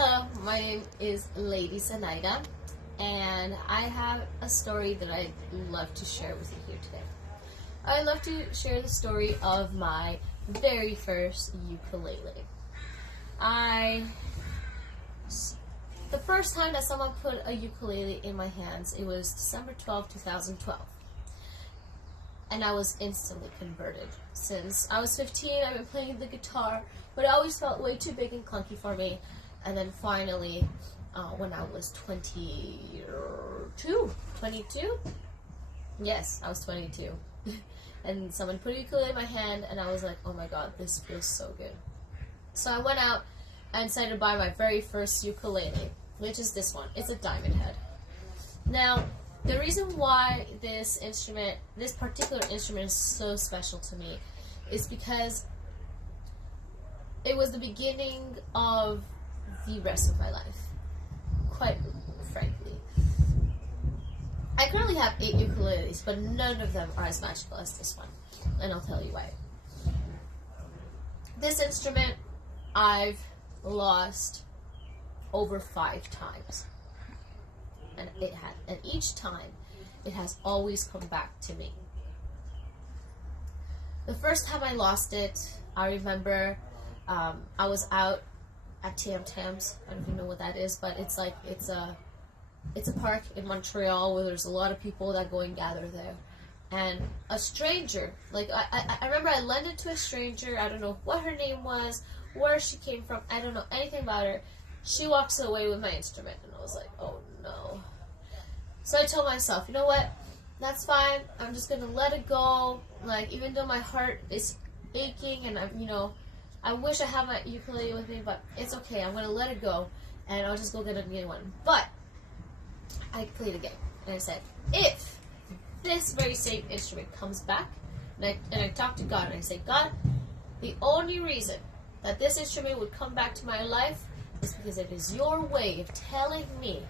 Hello, my name is Lady Zenaida, and I have a story that I'd love to share with you here today. I'd love to share the story of my very first ukulele. The first time that someone put a ukulele in my hands, it was December 12, 2012. And I was instantly converted. Since I was 15, I've been playing the guitar, but it always felt way too big and clunky for me. And then finally, when I was 22? Yes, I was 22. And someone put a ukulele in my hand, and I was like, oh my god, this feels so good. So I went out and decided to buy my very first ukulele, which is this one. It's a Diamond Head. Now, the reason why this particular instrument is so special to me is because it was the beginning of the rest of my life, quite frankly. I currently have 8 ukuleles, but none of them are as magical as this one, and I'll tell you why. This instrument I've lost over 5 times, and each time it has always come back to me. The first time I lost it, I remember I was out at Tam Tams. I don't even know what that is, but it's a park in Montreal where there's a lot of people that go and gather there. And a stranger, I remember I lent it to a stranger. I don't know what her name was, where she came from. I don't know anything about her. She walks away with my instrument, and I was like, oh no. So I told myself, you know what? That's fine. I'm just gonna let it go. Even though my heart is aching, and I wish I had my ukulele with me, but it's okay. I'm gonna let it go, and I'll just go get a new one. But I played a game, and I said, if this very same instrument comes back, and I talked to God, and I said, God, the only reason that this instrument would come back to my life is because it is your way of telling me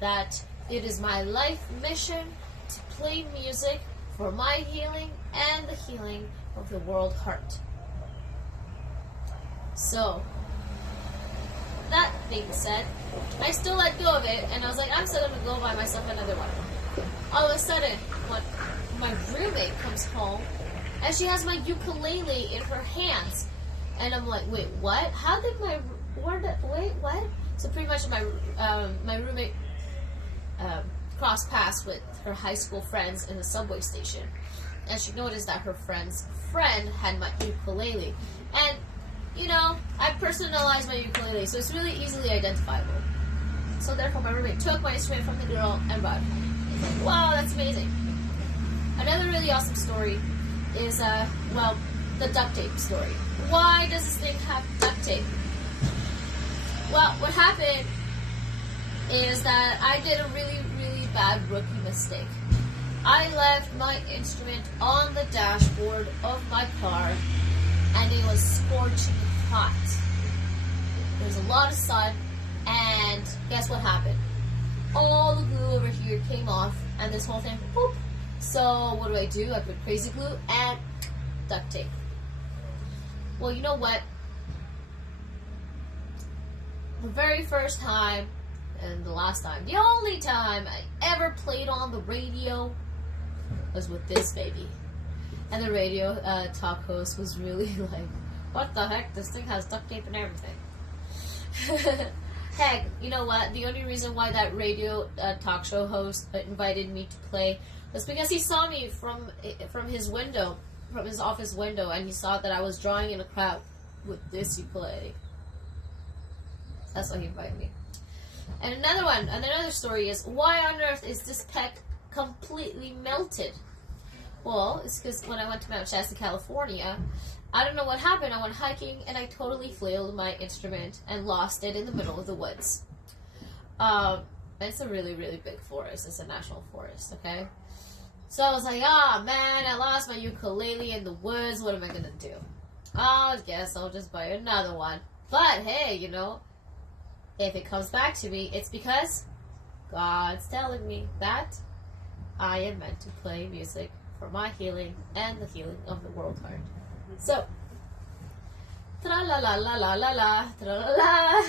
that it is my life mission to play music for my healing and the healing of the world heart. So, that being said, I still let go of it, and I was like, I'm still going to go buy myself another one. All of a sudden, when my roommate comes home, and she has my ukulele in her hands, and I'm like, wait, what? How did what? So pretty much my roommate crossed paths with her high school friends in the subway station, and she noticed that her friend's friend had my ukulele, and I personalized my ukulele, so it's really easily identifiable. So therefore, my roommate took my instrument from the girl and brought it home. It's like, wow, that's amazing. Another really awesome story is, the duct tape story. Why does this thing have duct tape? Well, what happened is that I did a really, really bad rookie mistake. I left my instrument on the dashboard of my car, and it was scorching hot. There was a lot of sun, and guess what happened? All the glue over here came off, and this whole thing, boop. So what do? I put crazy glue and duct tape. Well, you know what? The very first time, and the last time, the only time I ever played on the radio was with this baby. And the radio talk host was really like, what the heck? This thing has duct tape and everything. Heck, you know what? The only reason why that radio talk show host invited me to play was because he saw me from his window, from his office window, and he saw that I was drawing in a crowd with this ukulele. That's why he invited me. And another story is, why on earth is this peck completely melted? Well, it's because when I went to Mount Shasta, California, I don't know what happened. I went hiking, and I totally flailed my instrument and lost it in the middle of the woods. It's a really, really big forest. It's a national forest, okay? So I was like, man, I lost my ukulele in the woods. What am I going to do? I guess I'll just buy another one. But, hey, if it comes back to me, it's because God's telling me that I am meant to play music for my healing and the healing of the world heart. So, tra-la-la-la-la-la-la, tra-la-la.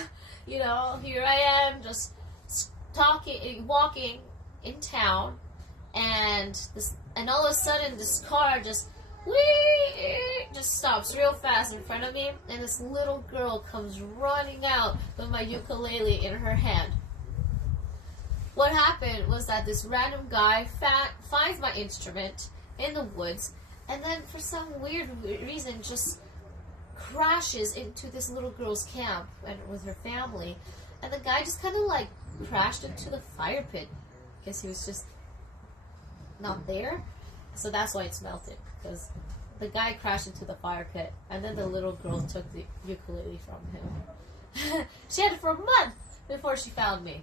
You know, here I am just walking in town, and all of a sudden this car just stops real fast in front of me, and this little girl comes running out with my ukulele in her hand. What happened was that this random guy finds my instrument in the woods, and then for some weird reason just crashes into this little girl's camp and with her family. And the guy just kind of like crashed into the fire pit. Guess he was just not there. So that's why it's melted, because the guy crashed into the fire pit, and then the little girl took the ukulele from him. She had it for a month before she found me.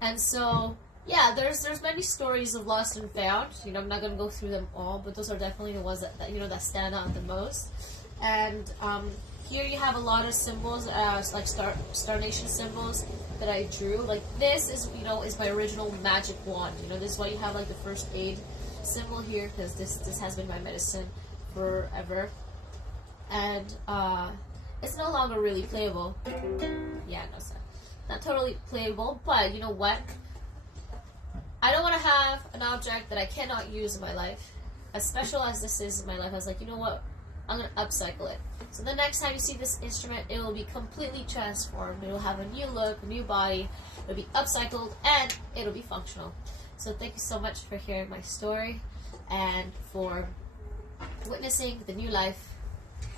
And so, yeah, there's many stories of lost and found. You know, I'm not gonna go through them all, but those are definitely the ones that you know that stand out the most. And here you have a lot of symbols, like Star Nation symbols that I drew. Like this is my original magic wand. You know, this is why you have like the first aid symbol here, because this has been my medicine forever. And it's no longer really playable. Yeah, no, sorry. Not totally playable, but you know what? I don't want to have an object that I cannot use in my life. As special as this is in my life, I was like, you know what? I'm going to upcycle it. So the next time you see this instrument, it will be completely transformed. It will have a new look, a new body. It will be upcycled, and it will be functional. So thank you so much for hearing my story and for witnessing the new life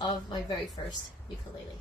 of my very first ukulele.